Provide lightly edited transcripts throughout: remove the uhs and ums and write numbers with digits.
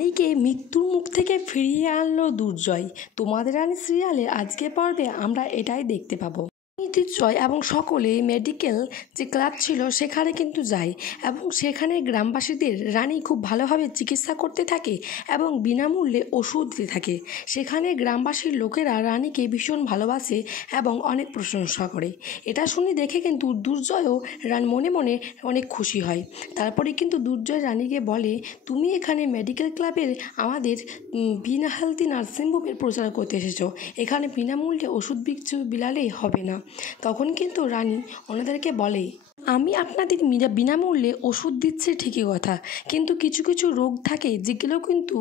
রানীকে মৃত্যুর মুখ থেকে ফিরিয়ে আনলো দুর্জয়। তোমাদের রানী সিরিয়ালের আজকের পর্বে আমরা এটাই দেখতে পাবো। দুর্জয় এবং সকলে মেডিকেল যে ক্লাব ছিল সেখানে কিন্তু যায় এবং সেখানে গ্রামবাসীদের রানী খুব ভালোভাবে চিকিৎসা করতে থাকে এবং বিনামূল্যে ওষুধ দিতে থাকে। সেখানে গ্রামবাসীর লোকেরা রানীকে ভীষণ ভালোবাসে এবং অনেক প্রশংসা করে। এটা শুনে দেখে কিন্তু দুর্জয়ও মনে মনে অনেক খুশি হয়। তারপরে কিন্তু দুর্জয় রানীকে বলে, তুমি এখানে মেডিকেল ক্লাবের আমাদের বিনা হেলথি নার্সিংহোমের প্রচার করতে এসেছো, এখানে বিনামূল্যে ওষুধ বিলালেই হবে না। তখন কিন্তু রানী ওনাদেরকে বলে, আমি আপনাদের বিনামূল্যে ওষুধ দিচ্ছি ঠিকই কথা, কিন্তু কিছু কিছু রোগ থাকে যেগুলো কিন্তু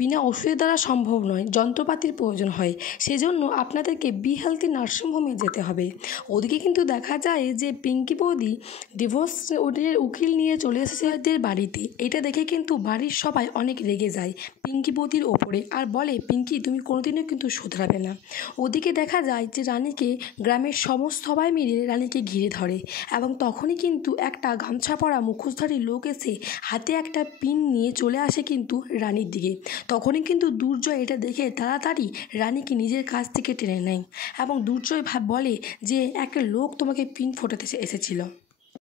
বিনা ওষুধের দ্বারা সম্ভব নয়, যন্ত্রপাতির প্রয়োজন হয়, সেজন্য আপনাদেরকে বি হেলথি নার্সিংহোমে যেতে হবে। ওদিকে কিন্তু দেখা যায় যে পিঙ্কি বৌদি ডিভোর্স ওদের উকিল নিয়ে চলে এসেছে ওদের বাড়িতে। এটা দেখে কিন্তু বাড়ির সবাই অনেক রেগে যায় পিঙ্কি বৌদির ওপরে আর বলে, পিঙ্কি তুমি কোনোদিনও কিন্তু শুধরাবে না। ওদিকে দেখা যায় যে রানীকে গ্রামের সমস্ত সবাই মিলে রানীকে ঘিরে ধরে এবং তখনই কিন্তু একটা গামছা পরা মুখোশধারী লোক এসে হাতে একটা পিন নিয়ে চলে আসে কিন্তু রানীর দিকে। তখনই কিন্তু দুর্জয় এটা দেখে তাড়াতাড়ি রানীকে নিজের কাছ থেকে টেনে নেয় এবং দুর্জয় বলে যে একটা লোক তোমাকে পিন ফোটাতে এসেছিল,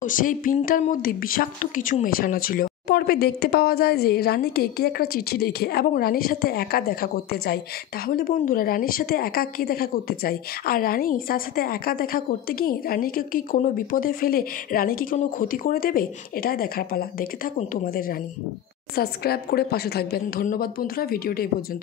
তো সেই পিনটার মধ্যে বিষাক্ত কিছু মেশানো ছিল। পর্বে দেখতে পাওয়া যায় যে রানীকে কে একটা চিঠি লিখে এবং রানীর সাথে একা দেখা করতে চায়। তাহলে বন্ধুরা, রানীর সাথে একা কে দেখা করতে চায়, আর রানী তার সাথে একা দেখা করতে গিয়ে রানীকে কি কোনো বিপদে ফেলে রানী কি কোনো ক্ষতি করে দেবে, এটাই দেখার পালা। দেখে থাকুন তোমাদের রানী। সাবস্ক্রাইব করে পাশে থাকবেন। ধন্যবাদ বন্ধুরা, ভিডিওটি এই পর্যন্ত।